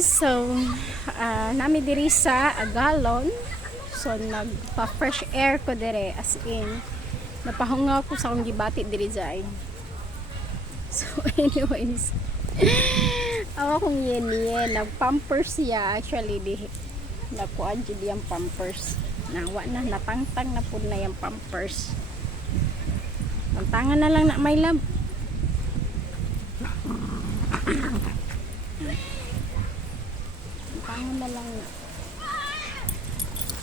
So, nami diri sa Agalon. So, nagpa-fresh air ko dire, as in, napahunga ko sa akong gibati diri dyan. So, anyways, ako kong yen, nag-pampers siya. Actually, nakuan dyan yung pampers. Nawa na, natangtang na po na yung pampers. Tantangan na lang na may lab. Tantangan na lang na.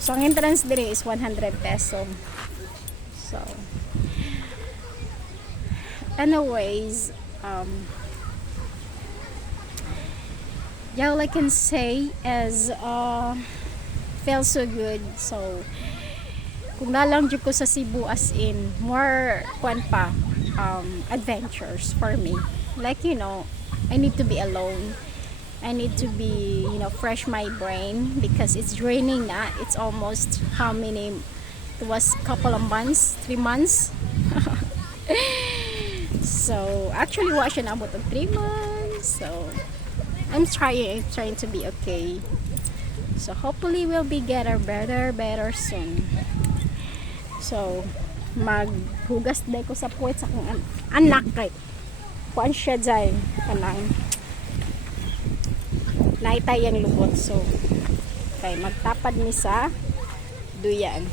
So, ang entrance dire is 100 peso. So, anyways, yeah, all I can say is, feels so good. So, kung nalang dyan ko sa Cebu, as in, more, adventures for me. Like, I need to be alone. I need to be, fresh my brain because it's raining na. It's almost how many? It was couple of months, 3 months. So actually, siya na abot of 3 months. So I'm trying to be okay. So hopefully we'll be better soon. So maghugas day ko sa puwet sa akong anak kay kuan siya dyan kanang naitay ang lubot. So kay magtapad ni sa duyan.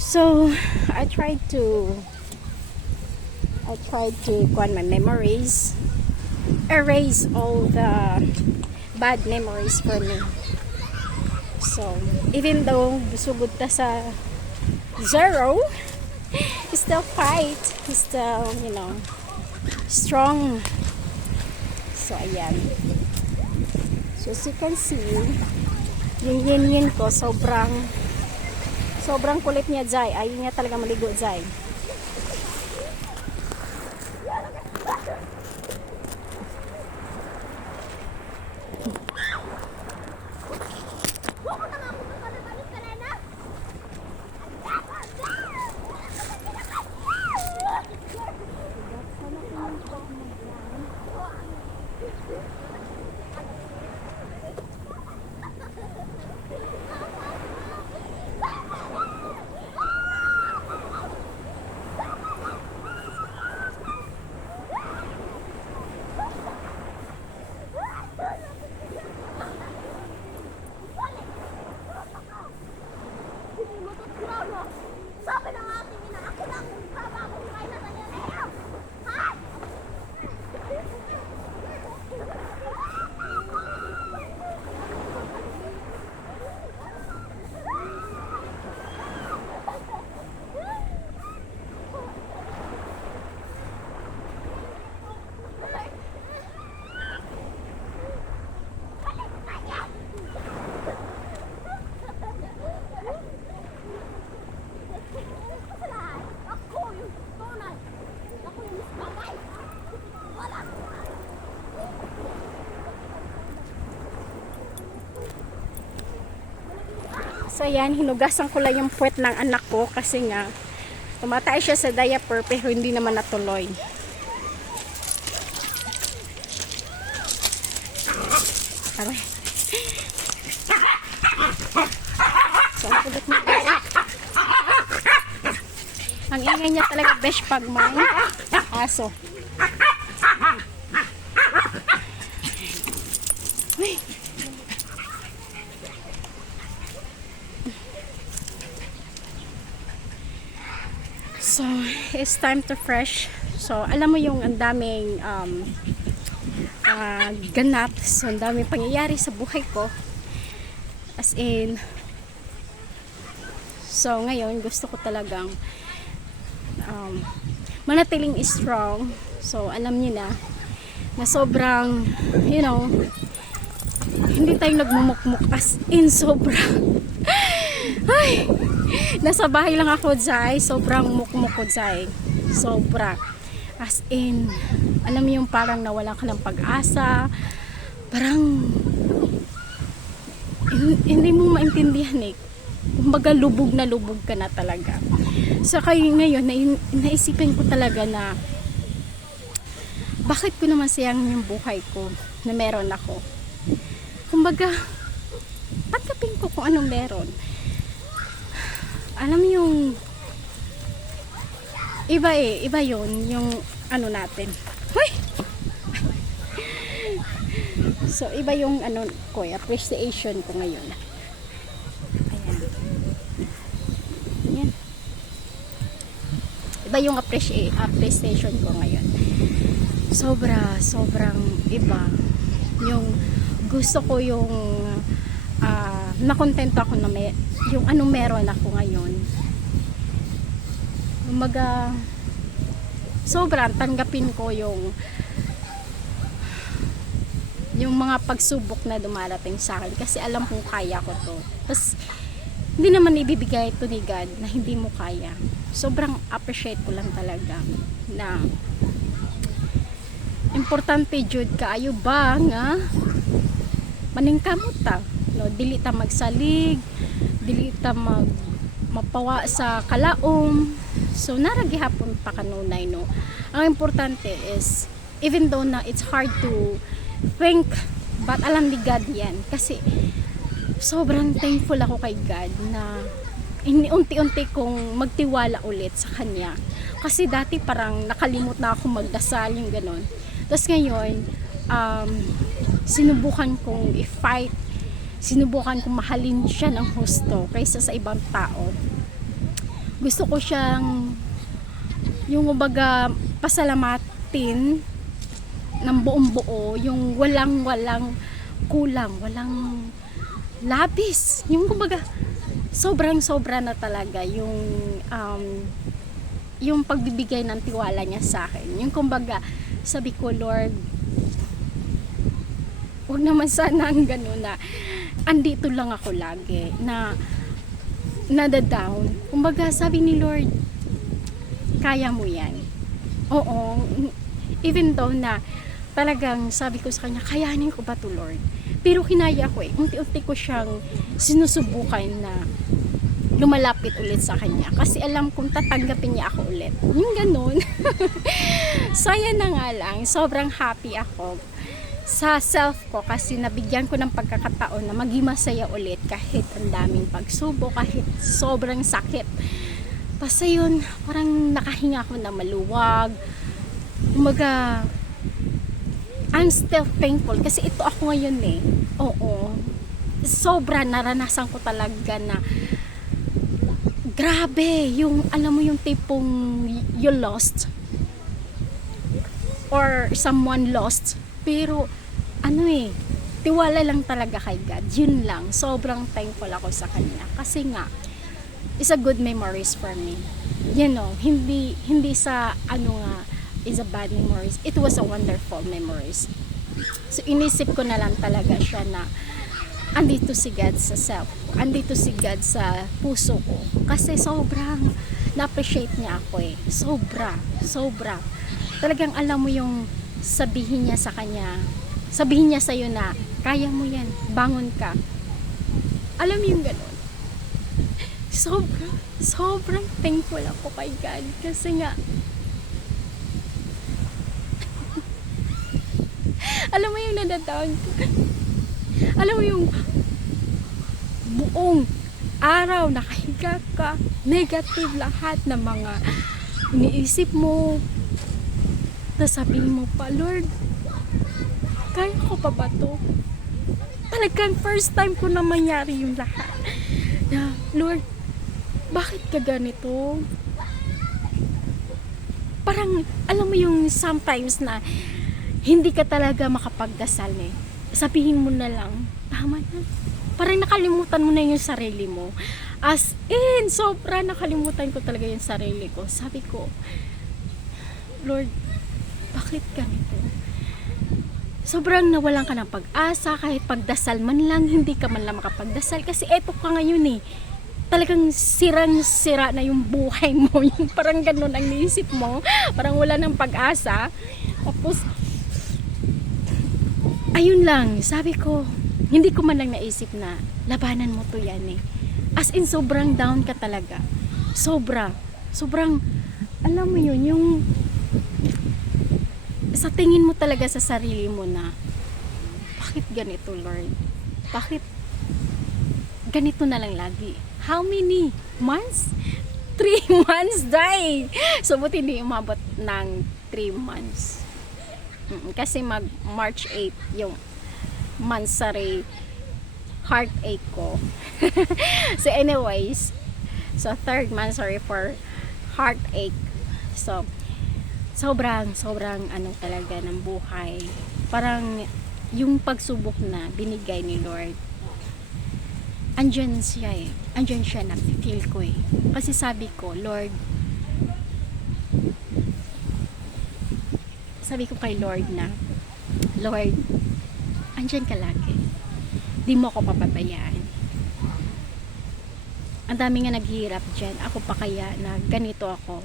So I tried to kuan my memories, erase all the bad memories for me. So even though busugod ta sa 0, he still fight, he still strong. So ayan. So as you can see, yung yin ko sobrang kulit niya jay. Ayaw niya talaga maligo jay. Sabi ng aking ina, ako lang trabaho ko kayo na tanyan. Ha? So ayan, hinugasan ko lang yung puwet ng anak ko kasi nga tumatay siya sa diaper pero hindi naman natuloy. Aray. So ang kulit niya. Ang ingay niya talaga besh pag may aso. Ay. So, it's time to fresh. So, alam mo yung ang daming ganap. So, ang daming pangyayari sa buhay ko. As in, so, ngayon, gusto ko talagang manatiling strong. So, alam niyo na sobrang, hindi tayo nagmumukmuk. As in, sobrang ay, nasa bahay lang ako dyan, sobrang mukmuk ko dyan, sobra, as in, alam mo yung parang nawalan ka ng pag-asa, parang hindi mo maintindihan kumbaga lubog ka na talaga. So kaya ngayon naisipin ko talaga na bakit ko naman sayang yung buhay ko. na meron ako. Kumbaga, tanggapin ko kung anong meron. Alam mo yung iba yun, yung ano natin. Hoy! So, iba yung ano ko, appreciation ko ngayon. Ayan. Ayan. Iba yung appreciation ko ngayon. Sobrang iba. Yung gusto ko yung nakontento ako na yung anong meron ako ngayon. Umaga, sobrang tanggapin ko yung mga pagsubok na dumarating sa akin kasi alam kong kaya ko to. Tapos hindi naman ibibigay ito ni God na hindi mo kaya. Sobrang appreciate ko lang talaga na importante jud kaayo ba nga maningkamot ta, no? Dili ta magsalig, dili ta mapawa sa kalaom. So nara gihapon pa kanunay, no? Ang importante is even though na it's hard to think, but alam ni God yan kasi sobrang thankful ako kay God na unti-unti kong magtiwala ulit sa Kanya. Kasi dati parang nakalimot na ako magdasal, yung ganon. Tapos ngayon, sinubukan kong i-fight, sinubukan kong mahalin siya ng husto kaysa sa ibang tao. Gusto ko siyang, yung kumbaga, pasalamatin ng buong buo, yung walang kulang, walang labis. Yung kumbaga, sobra na talaga yung pagbibigay ng tiwala niya sa akin. Yung kumbaga, sabi ko, Lord, huwag naman sana ang gano'n na andito lang ako lagi, na nada-down. Kumbaga, sabi ni Lord, kaya mo yan. Oo, even though na talagang sabi ko sa Kanya, kayanin ko ba to, Lord? Pero kinaya ko unti-unti ko siyang sinusubukan na lumalapit ulit sa Kanya kasi alam kong tatanggapin niya ako ulit, yung ganun. So yan na nga lang, sobrang happy ako sa self ko kasi nabigyan ko ng pagkakataon na maging masaya ulit kahit ang daming pagsubok, kahit sobrang sakit. Basta yun, parang nakahinga ako na maluwag. Umaga, I'm still thankful kasi ito ako ngayon eh. Oo, sobra naranasan ko talaga na grabe, yung alam mo yung tipong you lost or someone lost, pero ano eh, tiwala lang talaga kay God. Yun lang, sobrang thankful ako sa Kanya kasi nga it's a good memories for me, you know, hindi sa ano nga is a bad memories, it was a wonderful memories. So inisip ko na lang talaga siya na andito si God sa self ko, andito si God sa puso ko kasi sobrang na-appreciate niya ako eh, sobra talagang alam mo yung sabihin niya sa Kanya, sabihin niya sa'yo na kaya mo yan, bangon ka, alam mo yung ganun. Sobrang thankful ako kay God kasi nga alam mo yung nadataon ko, alam mo yung buong araw nakahiga ka, negative lahat ng mga iniisip mo, tapos sabihin mo pa, Lord, kaya ko pa ba to? Talagang first time ko na mangyari yung lahat na, Lord, bakit ka ganito? Parang alam mo yung sometimes na hindi ka talaga makapagdasal eh. Sabihin mo na lang, tama na. Parang nakalimutan mo na yung sarili mo. As in, sobra nakalimutan ko talaga yung sarili ko. Sabi ko, Lord, bakit ganito? Sobrang nawalan ka ng pag-asa, kahit pagdasal man lang, hindi ka man lang makapagdasal. Kasi eto ka ngayon eh. Talagang sirang-sira na yung buhay mo. Yung parang ganun ang naisip mo. Parang wala ng pag-asa. Tapos, ayun lang, sabi ko, hindi ko man lang naisip na labanan mo to yan eh. As in, sobrang down ka talaga. Sobrang, alam mo yun, yung sa tingin mo talaga sa sarili mo na bakit ganito, Lord? Bakit ganito na lang lagi? How many months? 3 months, die! So, buti hindi umabot ng 3 months. Kasi mag March 8 yung monthsary heartache ko. So, anyways, so, 3rd monthsary for heartache. So, sobrang ano talaga ng buhay. Parang yung pagsubok na binigay ni Lord, andyan siya eh. Andyan siya na feel ko eh. Kasi sabi ko, Lord, sabi ko kay Lord na, Lord, andyan ka lagi. Di mo ako papabayaan. Ang dami nga naghihirap dyan. Ako pa kaya na ganito ako.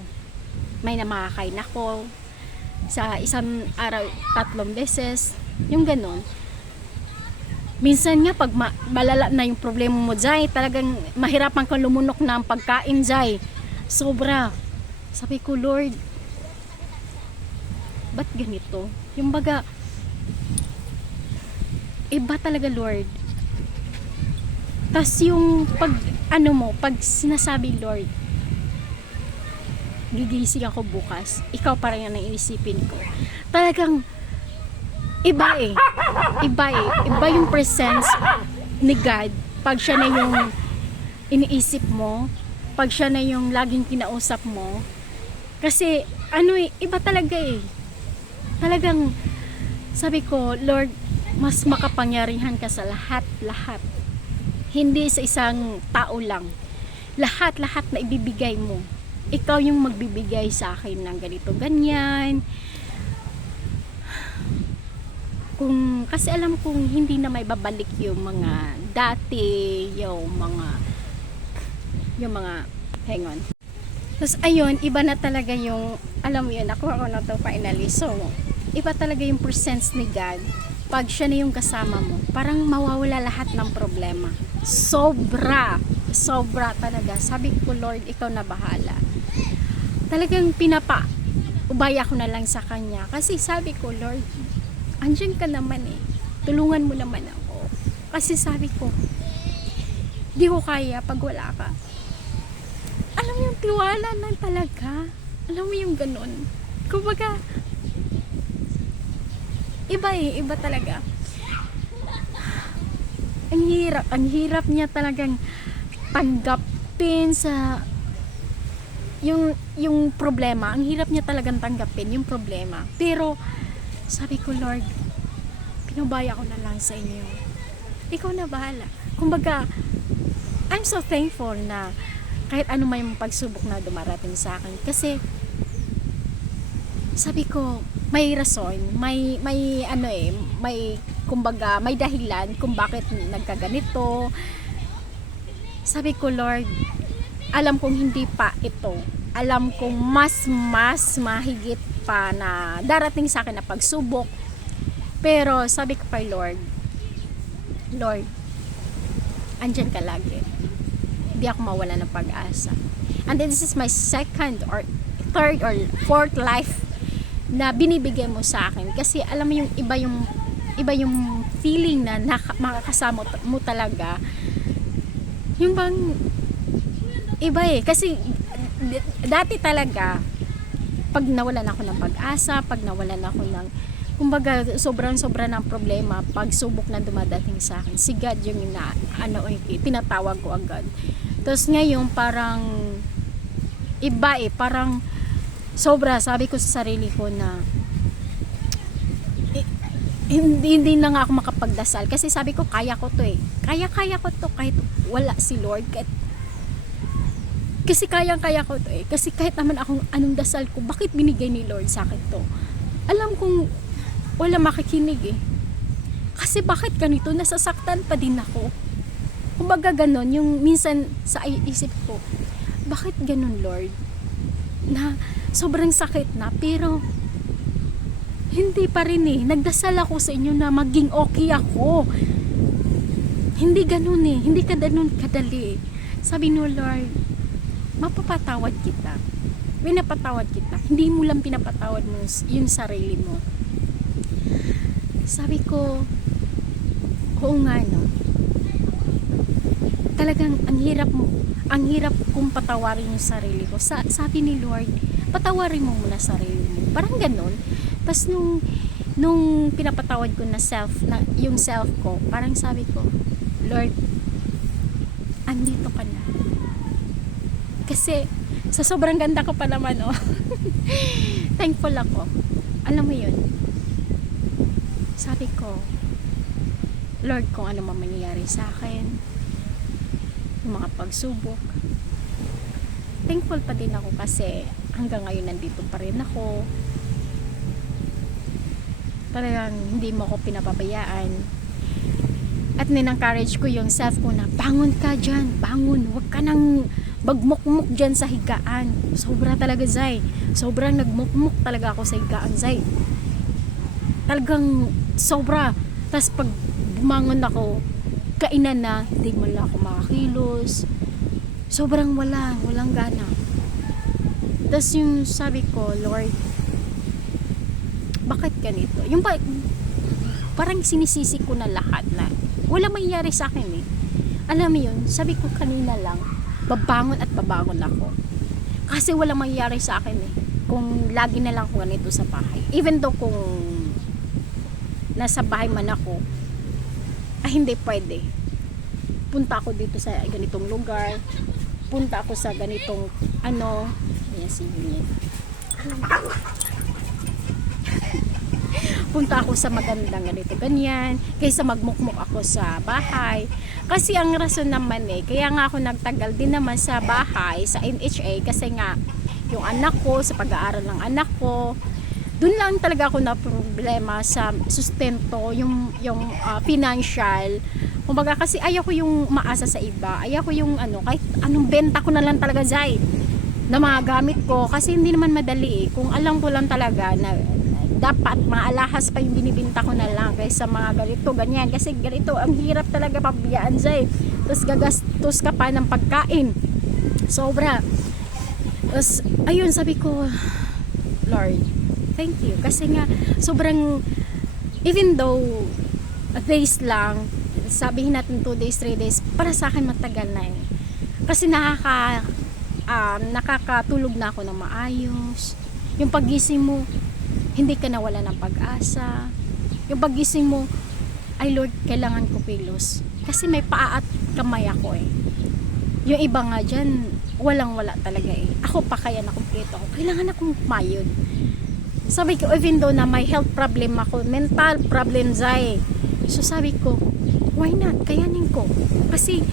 May namakakain ako. Sa isang araw, 3 beses. Yung ganun. Minsan nga pag malala na yung problema mo dyan, talagang mahirapan kang lumunok na ang pagkain dyan. Sobra. Sabi ko, Lord, ba't ganito? Yung baga, iba talaga, Lord. Tas yung pag sinasabi, Lord, gigising ako bukas, ikaw pa rin ang iisipin ko. Talagang iba eh. Iba yung presence ni God pag siya na yung iniisip mo, pag siya na yung laging kinausap mo. Kasi iba talaga eh. Talagang sabi ko, Lord, mas makapangyarihan ka sa lahat. Hindi sa isang tao lang. Lahat na ibibigay mo. Ikaw yung magbibigay sa akin ng ganito, ganyan. Kasi alam kong hindi na may babalik yung mga dati, yung mga hang on. Tapos ayun, iba na talaga yung, alam mo yun, ako na to finally. So, iba talaga yung presence ni God. Pag siya na yung kasama mo, parang mawawala lahat ng problema. Sobra talaga. Sabi ko, Lord, ikaw na bahala. Talagang ubaya ko na lang sa Kanya. Kasi sabi ko, Lord, andyan ka naman eh. Tulungan mo naman ako. Kasi sabi ko, di ko kaya pag wala ka. Alam mo yung tiwala na talaga. Alam mo yung ganun. Kumbaga, iba talaga. Ang hirap niya talagang tanggapin sa yung problema. Ang hirap niya talagang tanggapin yung problema. Pero sabi ko, Lord, pinubaya ko na lang sa inyo. Ikaw na bahala. Kumbaga, I'm so thankful na kahit ano may pagsubok na dumarating sa akin. Kasi sabi ko, may rason, may kumbaga, may dahilan kung bakit nagkaganito. Sabi ko, Lord, alam kong hindi pa ito. Alam kong mas mahigit pa na darating sa akin na pagsubok. Pero sabi ko kay Lord, andyan ka lagi. Hindi ako mawala ng pag-asa. And then this is my 2nd or 3rd or 4th life na binibigay mo sa akin. Kasi alam mo yung iba yung feeling na makakasama mo talaga. Yung bang iba eh. Kasi dati talaga pag nawalan ako ng pag-asa, pag nawalan ako ng kumbaga sobrang ng problema, pagsubok na dumadating sa akin, si God yung tinatawag ko agad. Tapos ngayon parang iba eh, parang sobra, sabi ko sa sarili ko na hindi na nga ako makapagdasal kasi sabi ko kaya ko to eh, kaya ko to kahit wala si Lord, kasi kaya ko to eh, kasi kahit naman akong anong dasal ko, bakit binigay ni Lord sa akin to, alam kong wala makikinig eh, kasi bakit ganito, nasasaktan pa din ako. Kumbaga ganon yung minsan sa isip ko, bakit ganon Lord, na sobrang sakit na pero hindi pa rin eh. Nagdasal ako sa inyo na maging okay ako. Hindi ganun eh. Hindi ka ganun kadali. Sabi no, Lord, mapapatawad kita. Pinapatawad kita. Hindi mo lang pinapatawad mo yung sarili mo. Sabi ko, Lord, Oo nga, no? Talagang ang hirap kong patawarin yung sarili ko. Sabi ni Lord, patawarin mo muna sarili mo. Parang ganun. Tapos nung pinapatawad ko na yung self ko, parang sabi ko, Lord, andito ka na. Kasi sa sobrang ganda ko pa naman, oh. Thankful ako. Alam mo yun, sabi ko, Lord, kung ano man mangyayari sa akin, yung mga pagsubok, thankful pa din ako kasi hanggang ngayon nandito pa rin ako. Talagang hindi mo ako pinapabayaan. At nin-encourage ko yung self ko na, bangon ka dyan, bangon, huwag ka nang magmukmuk dyan sa higaan. Sobra talaga, Zay. Sobrang nagmukmuk talaga ako sa higaan, Zay. Talagang sobra. Tapos pag bumangon ako, kainan na, hindi man lang ako makakilos. Sobrang walang gana. Tapos yung sabi ko, Lord, bakit ganito? Yung parang sinisisi ko na lahat na wala mangyayari sa akin eh. Alam mo yun, sabi ko kanina lang, babangon at babangon ako. Kasi wala mangyayari sa akin eh. Kung lagi na lang ako ganito sa bahay. Even though kung nasa bahay man ako, hindi pwede. Punta ako dito sa ganitong lugar. Punta ako sa ganitong ayan si Juliet. Punta ako sa magandang ganito ganyan kaysa magmukmuk ako sa bahay. Kasi ang rason naman kaya nga ako nagtagal din naman sa bahay sa NHA kasi nga yung anak ko, sa pag-aaral ng anak ko, dun lang talaga ako na problema sa sustento, yung financial. Kumbaga kasi ayaw ko yung maasa sa iba, ayaw ko yung kahit anong benta ko na lang talaga, Zay, na mga gamit ko, kasi hindi naman madali kung alam ko lang talaga na dapat mga alahas pa yung binibinta ko na lang kaysa mga ganito, ganyan. Kasi ganito, ang hirap talaga pabiyaan, Zay. Tapos gagastos ka pa ng pagkain. Sobra. Tapos, ayun, sabi ko, Lord, thank you. Kasi nga, sobrang, even though, days lang, sabihin natin 2 days, 3 days, para sa akin matagal na Kasi nakakatulog na ako ng maayos. Yung paggising mo, hindi ka nawala ng pag-asa. Yung paggising mo, ay Lord, kailangan ko kilos. Kasi may paa at kamay ako Yung iba nga dyan, walang-wala talaga Ako pa kaya na kumpleto ako. Kailangan akong mayod. Sabi ko, even though na may health problem ako, mental problem, Zay. So sabi ko, why not? Kayanin ko. Kasi,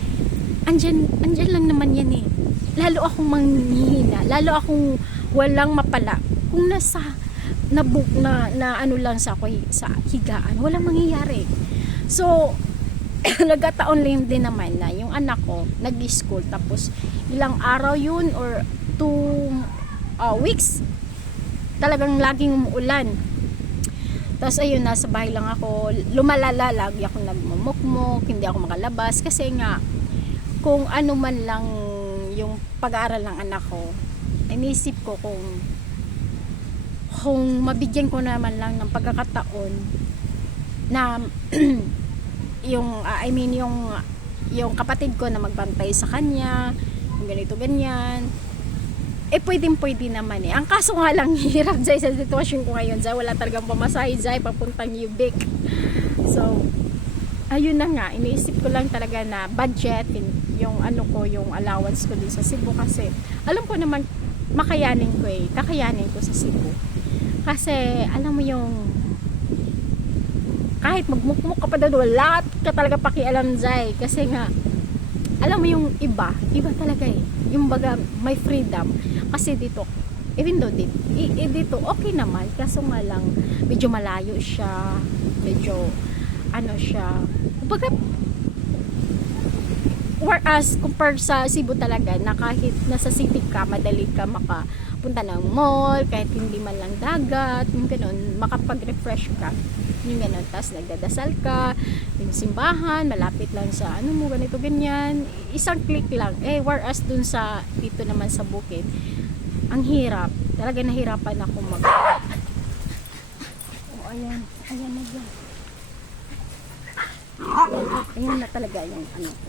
andyan lang naman yan Lalo akong manghihina. Lalo akong walang mapala. Kung nasa na ano lang sa higaan, walang mangyayari. So, nagkataon lang din naman na yung anak ko nag-school, tapos ilang araw yun or 2 weeks talagang laging umuulan. Tapos ayun, nasa bahay lang ako, lumalala, lagi ako nagmumukmok, hindi ako makalabas kasi nga kung ano man lang yung pag-aaral ng anak ko, inisip ko kung mabigyan ko naman lang ng pagkakataon na yung kapatid ko na magbantay sa kanya, yung ganito ganyan, pwedeng-pwede naman Ang kaso nga lang, hirap, Zay, sa sitwasyon ko ngayon, Zay, wala talagang pamasahe, Zay, papuntang Ubic. So, ayun na nga, iniisip ko lang talaga na budget, yung yung allowance ko din sa Cebu, kasi alam ko naman, kakayanin ko sa Cebu. Kasi, alam mo yung, kahit magmukmuk ka pa doon, lahat ka talaga pakialam, Zay. Kasi nga, alam mo yung iba talaga Yung baga, may freedom. Kasi dito, even though dito, okay naman. Kaso nga lang, medyo malayo siya. Medyo, siya. Baga, whereas, compare sa Cebu talaga, na kahit nasa city ka, madali ka makapunta ng mall, kahit hindi man lang dagat, yung ganun, makapag-refresh ka. Yung ganun, tas nagdadasal ka, yung simbahan, malapit lang sa ganito, ganyan. Isang click lang. Whereas dun dito naman sa bukid, ang hirap. Talaga nahirapan ako ayan na dyan. Ayun na talaga yung ano ko.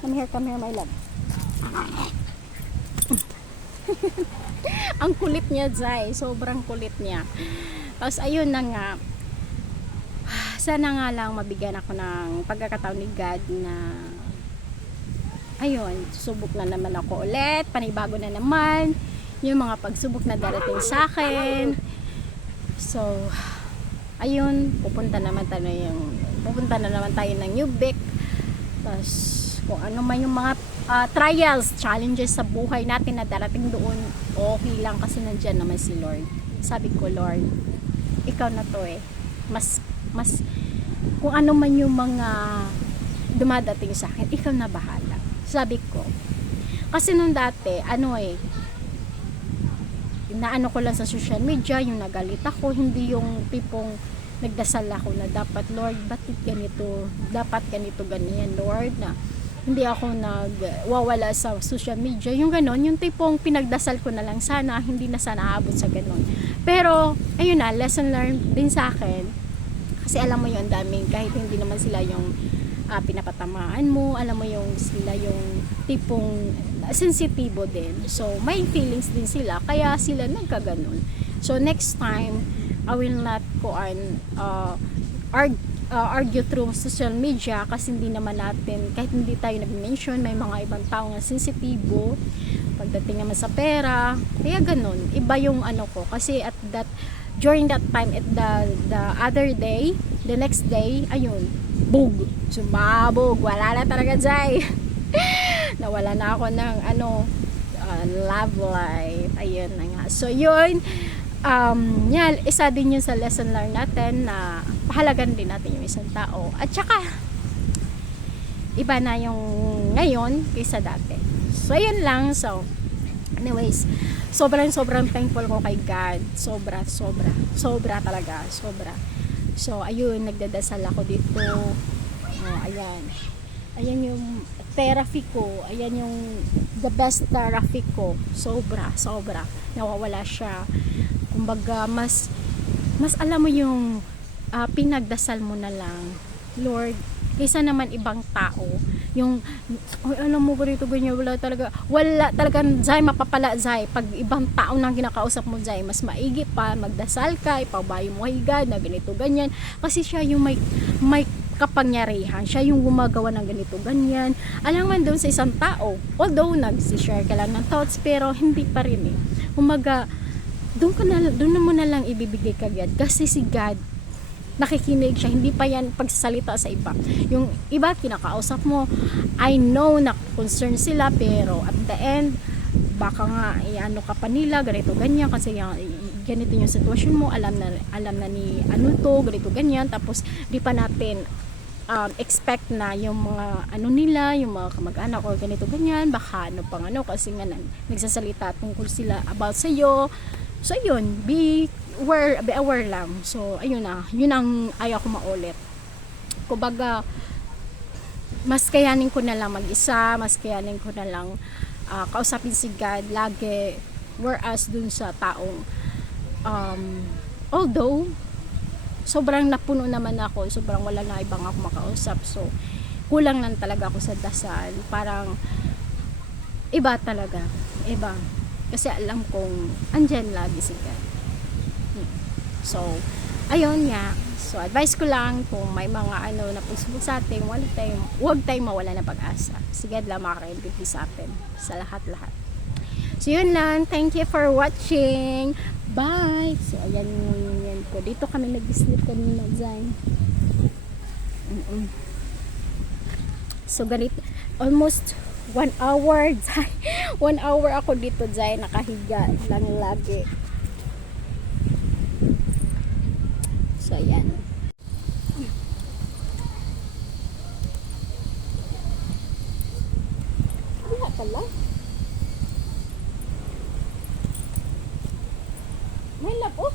Come here, my love. Ang kulit niya, Zay. Sobrang kulit niya. Tapos, ayun na nga. Sana nga lang mabigyan ako ng pagkakataon ni God na ayun, susubok na naman ako ulit. Panibago na naman yung mga pagsubok na darating sa akin. So, ayun, pupunta na naman tayo ng New Vic. Tapos, kung ano man yung mga trials, challenges sa buhay natin na darating doon, okay lang kasi nandyan naman si Lord. Sabi ko, Lord, ikaw na to eh. Mas kung ano man yung mga dumadating sa akin, ikaw na bahala. Sabi ko. Kasi nung dati, inaano ko lang sa social media, yung nagalit ako, hindi yung tipong nagdasal ako na dapat, Lord, bakit ganito? Dapat ganito, ganyan, Lord, na hindi ako nagwawala sa social media. Yung ganon, yung tipong pinagdasal ko na lang sana, hindi na sana aabot sa ganon. Pero, ayun na, lesson learned din sa akin. Kasi alam mo yun, daming, kahit hindi naman sila yung pinapatamaan mo, alam mo yung sila yung tipong sensitibo din. So, may feelings din sila, kaya sila nagkaganon. So, next time, I will not go on argue through social media kasi hindi naman natin, kahit hindi tayo nag-mention, may mga ibang tao na sensitibo pagdating naman sa pera, kaya ganun, iba yung ano ko, kasi during that time, at the other day, the next day, ayun, sumabog, wala na talaga Zay. Nawala na ako ng love life, ayun na nga. So yun, yan, isa din yun sa lesson learned natin na pahalagan din natin yung isang tao. At saka, iba na yung ngayon kaysa dati. So, yun lang. So, anyways, sobrang thankful ko kay God. Sobra talaga. So, ayun, nagdadasal ako dito. Ayan. Ayan yung therapy ko. Ayan yung the best therapy ko. Sobra. Nawawala siya. Kumbaga, mas alam mo yung pinagdasal mo na lang, Lord, kaysa naman ibang tao, yung, alam mo ganito, ganyan, wala talaga, Zay, mapapala, Zay, pag ibang tao nang kinakausap mo, Zay, mas maigi pa, magdasal ka, ipabayo mo kay God, na ganito, ganyan, kasi siya yung may kapangyarihan, siya yung gumagawa ng ganito, ganyan, alam man doon sa isang tao, although nag-share ka lang ng thoughts, pero hindi pa rin umaga, doon mo na lang ibibigay ka God, kasi si God nakikinig siya, hindi pa yan pagsasalita sa iba. Yung iba kinakausap mo, I know na concerned sila, pero at the end baka nga ano ka pa nila, ganito ganyan, kasi ganito yung sitwasyon mo, alam na ni ano to, ganito ganyan, tapos di pa natin expect na yung mga nila, yung mga kamag-anak o ganito ganyan, baka kasi nga nagsasalita tungkol sila about sa iyo. So yun, be aware lang. So ayun na, yun ang ayaw ko maulit. Kumbaga, mas kayanin ko na lang mag-isa, mas kayanin ko na lang kausapin si God lagi, whereas dun sa taong although sobrang napuno naman ako, sobrang wala na ibang ako makausap, so kulang lang talaga ako sa dasal. Parang iba talaga, kasi alam kong andyan lagi si God. So, ayun nga. So, advice ko lang kung may mga na pagsubok sa atin, huwag tayong mawala ng pag-asa. Si God lang makakaintindi sa atin sa lahat-lahat. So, yun lang. Thank you for watching. Bye! So, ayan yun ko. Dito kami nag-sleep kanina, Zay. So, ganito. Almost 1 hour, Zay. 1 hour ako dito, Zay. Nakahiga lang lagi. So, ayan. Wala pala. May lab, oh.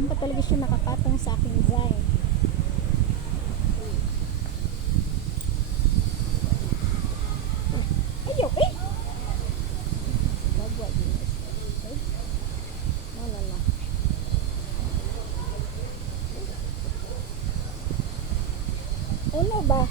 Diyan pa talaga siya nakapatong sa akin, Zay. Ayaw, eh! Bagwa din. Okay? Wala. Ano ba?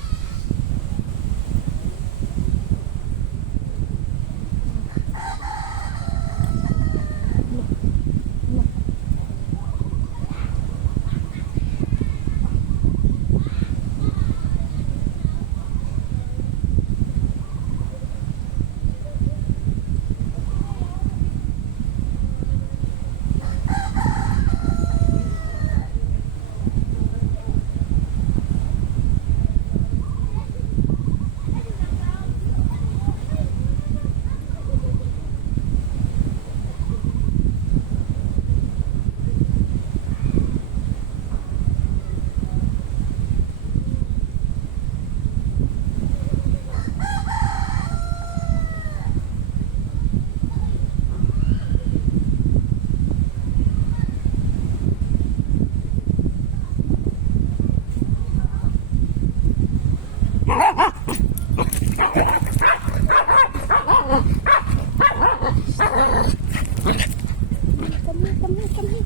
Kami.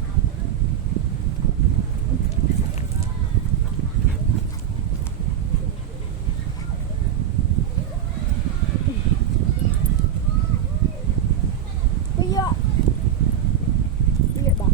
Kuya. Kuya ba?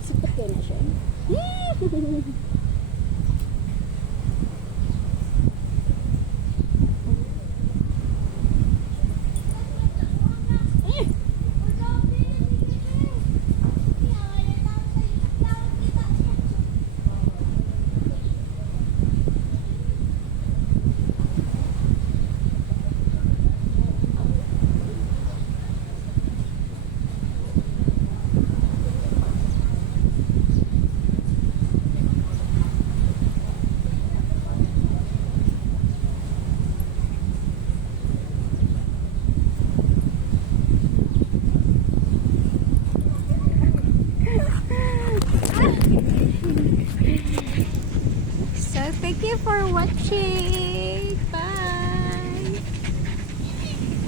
Sipat kayo na siya. watching. Bye!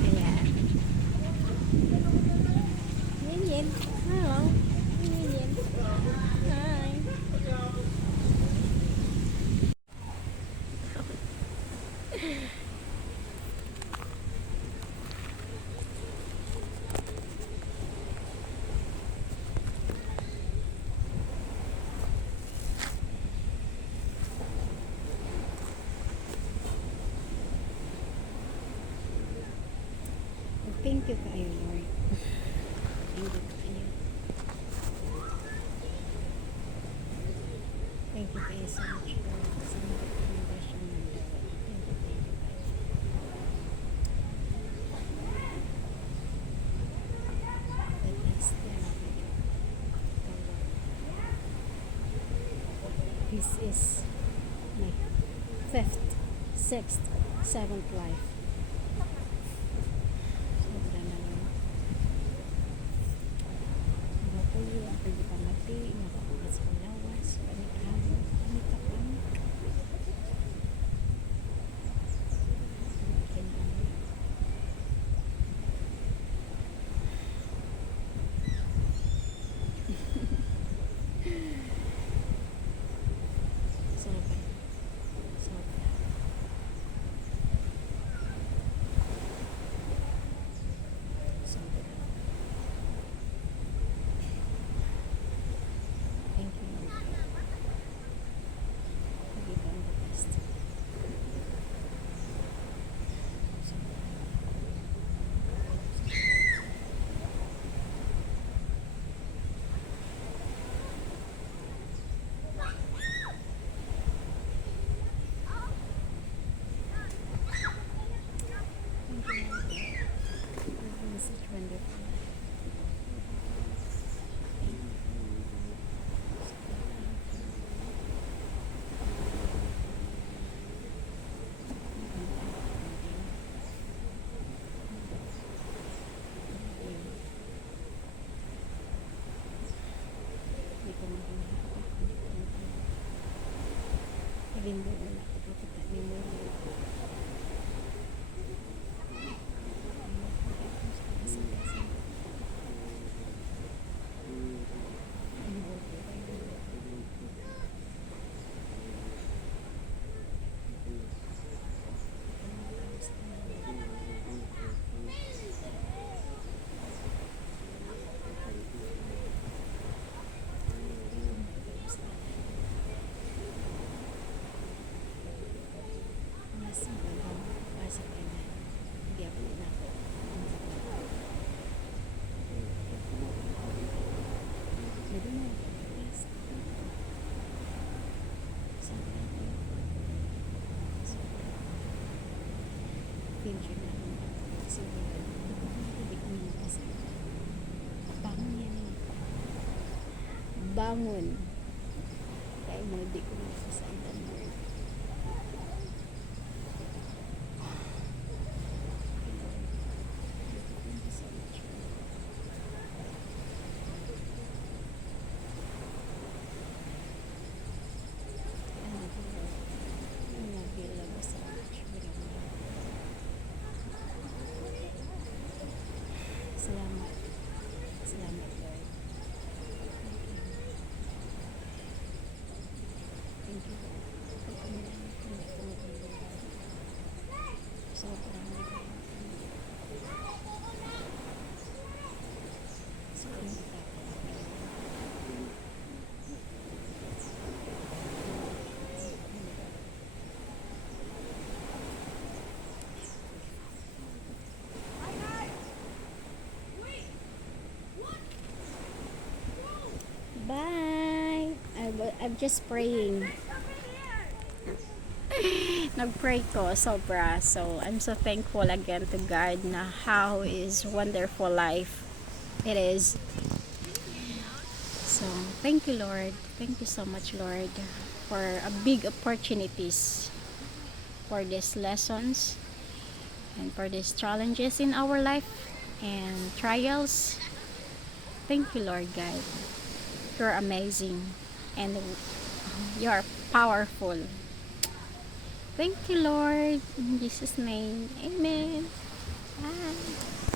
Ayan. Yin Yin. Hello. Yin Yin. Hi. Thank you kayo, Lord. Thank you kayo. Thank you kayo so much, Lord. Sa mga recommendation mo, Lord. Thank you kayo. The best thing of it. This is my 5th, 6th, 7th life. Sobra na yun. Ako yun, ang pwede pa mati, nakakulat sa lawas, panikahalo, panikapan. Sobra. Sobra. Sobra. Thank you, Lord. You give them the best. Sobra. Thank you, Lord. You've been such wonderful. Hindi ko mahihirap. Hindi mo wala ko pakita ni mo. Mas magandang pasok ka na. Hindi ako na ako. Pwede mo mag-release. Sobrang pinture na ako. Kasi hindi ko nang kasi. Bangon yan eh. Bangon. Kaya mo di ko nang sa ilan word. Salamat. Salamat, Lord. Thank you, Lord. Sobrang bye. I'm just praying. Nag-pray ko sobra. So I'm so thankful again to God na how is wonderful life it is. So thank you, Lord. Thank you so much, Lord, for a big opportunities, for these lessons, and for these challenges in our life and trials. Thank you, Lord God. You're amazing and you're powerful. Thank you, Lord. In Jesus' name. Amen. Bye.